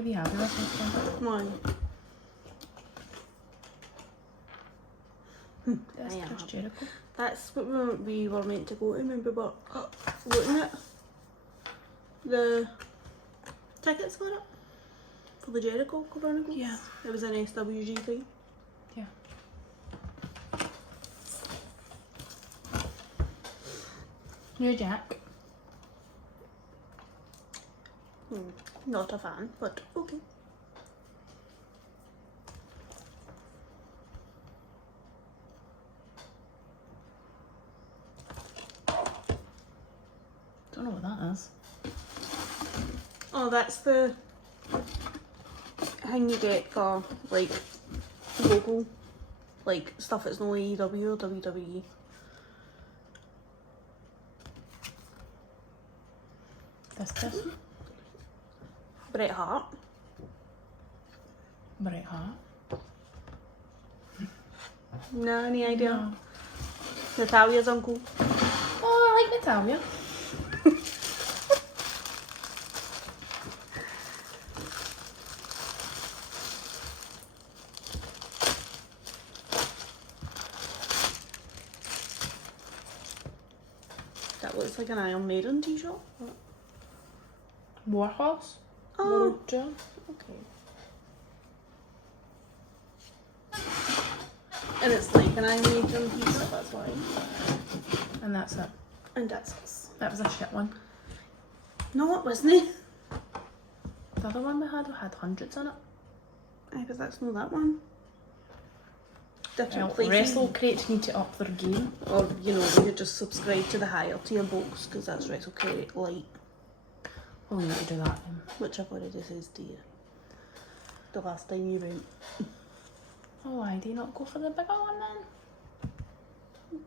to be happy with this one. Why? That's Chris Jericho. That's what we were meant to go to, remember, but looking at the tickets for it, for the Jericho Chronicles. Yeah. It was an SWG thing. Yeah. New Jack. Not a fan, but okay. Don't know what that is. Oh, that's the thing you get for like local, like stuff that's no AEW or WWE. This person? Bret Hart. Bret Hart. No, any idea? No. Natalia's uncle. Oh, I like Natalia. That looks like an Iron Maiden t-shirt. Warhorse. Oh, Warrior. okay. And it's like an Iron Maiden t-shirt, that's why. And that's it. And that's us. That was a shit one. No, it wasn't it? The other one we had hundreds in it. Aye, but that's not that one. Different Well, places. WrestleCrate need to up their game. Or, you know, you could just subscribe to the higher tier box, because that's WrestleCrate Lite, Oh, we need to do that then. which I've already says to you. The last time you went. Oh, why do you not go for the bigger one then?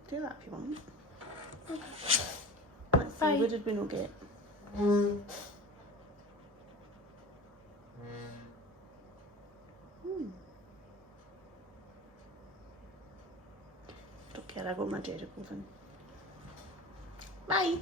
Do that if you want. Okay. Let's Bye. see, what did we not get? Don't care, I got my Jericho thing. Bye!